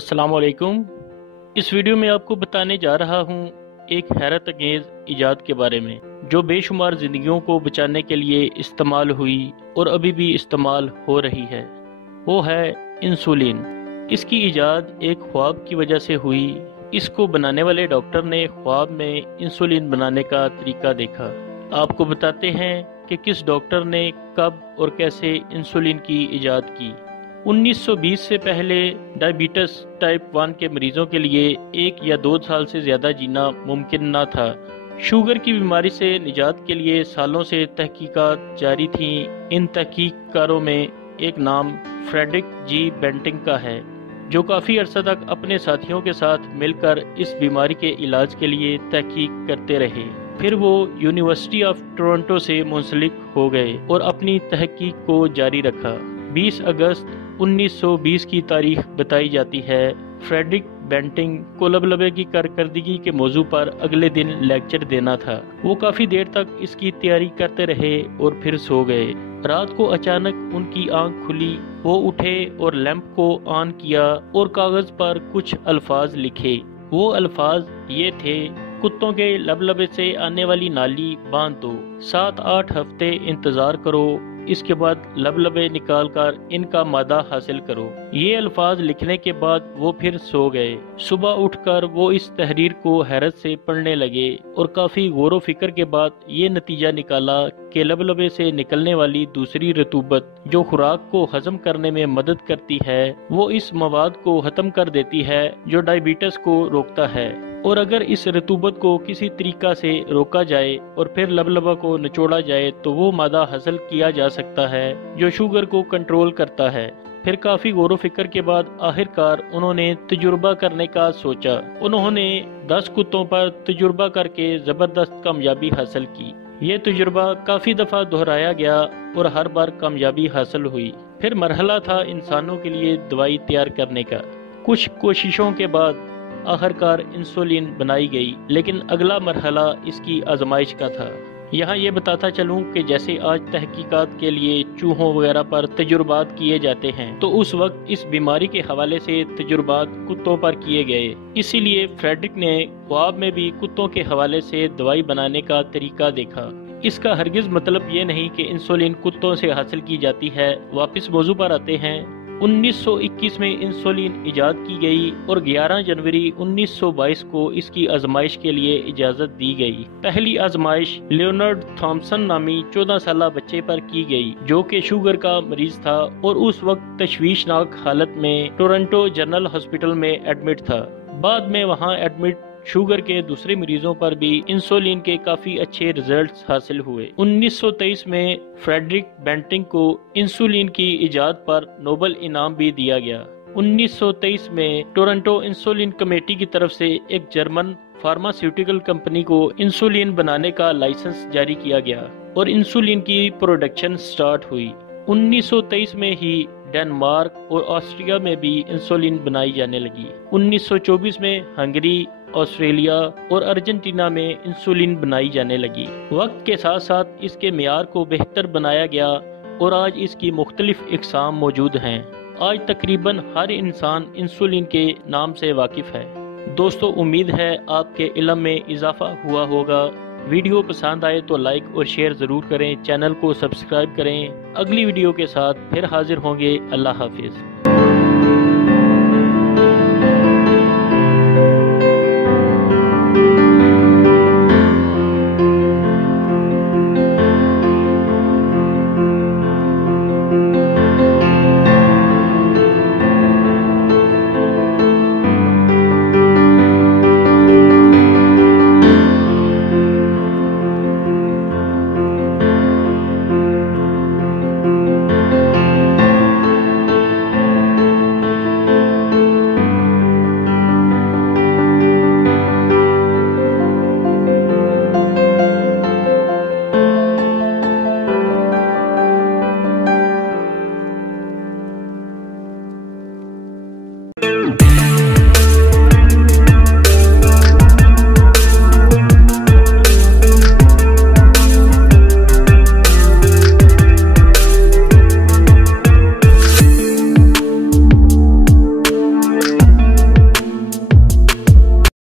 अस्सलाम वालेकुम। इस वीडियो में आपको बताने जा रहा हूँ एक हैरत अंगेज इजाद के बारे में जो बेशुमार जिंदगियों को बचाने के लिए इस्तेमाल हुई और अभी भी इस्तेमाल हो रही है। वो है इंसुलिन। इसकी इजाद एक ख्वाब की वजह से हुई। इसको बनाने वाले डॉक्टर ने ख्वाब में इंसुलिन बनाने का तरीका देखा। आपको बताते हैं कि किस डॉक्टर ने कब और कैसे इंसुलिन की इजाद की। 1920 से पहले डायबिटीज टाइप 1 के मरीजों के लिए 1 या 2 साल से ज़्यादा जीना मुमकिन न था। शुगर की बीमारी से निजात के लिए सालों से तहकीकात जारी थीं। इन तहकीककारों में एक नाम फ्रेडरिक जी बेंटिंग का है, जो काफ़ी अरसा तक अपने साथियों के साथ मिलकर इस बीमारी के इलाज के लिए तहकीक करते रहे। फिर वो यूनिवर्सिटी ऑफ टोरंटो से मुंसलिक हो गए और अपनी तहकीक को जारी रखा। 20 अगस्त 1920 की तारीख बताई जाती है। फ्रेडरिक बेंटिंग को लबलबे की कारकर्दगी के मौजू पर अगले दिन लेक्चर देना था। वो काफ़ी देर तक इसकी तैयारी करते रहे और फिर सो गए। रात को अचानक उनकी आंख खुली। वो उठे और लैंप को ऑन किया और कागज पर कुछ अल्फाज लिखे। वो अल्फाज ये थे: कुत्तों के लबलबे से आने वाली नाली बांध दो, 7-8 हफ्ते इंतजार करो, इसके बाद लबलबे निकाल कर इनका मादा हासिल करो। ये अल्फाज लिखने के बाद वो फिर सो गए। सुबह उठकर वो इस तहरीर को हैरत से पढ़ने लगे और काफी गौर व फिक्र के बाद ये नतीजा निकाला कि लबलबे से निकलने वाली दूसरी रतूबत जो खुराक को हजम करने में मदद करती है, वो इस मवाद को खत्म कर देती है जो डायबिटीज को रोकता है। और अगर इस रतूबत को किसी तरीका से रोका जाए और फिर लबलबा को निचोड़ा जाए तो वो मादा हासिल किया जा सकता है जो शुगर को कंट्रोल करता है। फिर काफी गौर व फिक्र के बाद आखिरकार उन्होंने तजुर्बा करने का सोचा। उन्होंने 10 कुत्तों पर तजुर्बा करके जबरदस्त कामयाबी हासिल की। ये तजुर्बा काफी दफा दोहराया गया और हर बार कामयाबी हासिल हुई। फिर मरहला था इंसानों के लिए दवाई तैयार करने का। कुछ कोशिशों के बाद आखिरकार इंसुलिन बनाई गई, लेकिन अगला मरहला इसकी आजमाइश का था। यहाँ ये बताता चलूँ कि जैसे आज तहकीकात के लिए चूहों वगैरह पर तजुर्बात किए जाते हैं, तो उस वक्त इस बीमारी के हवाले से तजुर्बात कुत्तों पर किए गए। इसीलिए फ्रेडरिक ने ख्वाब में भी कुत्तों के हवाले से दवाई बनाने का तरीका देखा। इसका हरगिज मतलब ये नहीं कि इंसुलिन कुत्तों से हासिल की जाती है। वापस मौजू पर आते हैं। 1921 में इंसुलिन इजाद की गई और 11 जनवरी 1922 को इसकी आजमाइश के लिए इजाजत दी गई। पहली आजमाइश लियोनार्ड थॉम्सन नामी 14 साल बच्चे पर की गई जो कि शुगर का मरीज था और उस वक्त तशवीशनाक हालत में टोरंटो जनरल हॉस्पिटल में एडमिट था। बाद में वहां एडमिट शुगर के दूसरे मरीजों पर भी इंसुलिन के काफी अच्छे रिजल्ट्स हासिल हुए। 1923 में फ्रेडरिक बेंटिंग को इंसुलिन की इजाद पर नोबेल इनाम भी दिया गया। 1923 में टोरंटो इंसुलिन कमेटी की तरफ से एक जर्मन फार्मास्यूटिकल कंपनी को इंसुलिन बनाने का लाइसेंस जारी किया गया और इंसुलिन की प्रोडक्शन स्टार्ट हुई। 1923 में ही डेनमार्क और ऑस्ट्रिया में भी इंसुलिन बनाई जाने लगी। 1924 में हंगरी, ऑस्ट्रेलिया और अर्जेंटीना में इंसुलिन बनाई जाने लगी। वक्त के साथ साथ इसके मियार को बेहतर बनाया गया और आज इसकी मुख्तलिफ इकसाम मौजूद हैं। आज तकरीबन हर इंसान इंसुलिन के नाम से वाकिफ है। दोस्तों, उम्मीद है आपके इल्म में इजाफा हुआ होगा। वीडियो पसंद आए तो लाइक और शेयर ज़रूर करें। चैनल को सब्सक्राइब करें। अगली वीडियो के साथ फिर हाजिर होंगे। अल्लाह हाफिज़।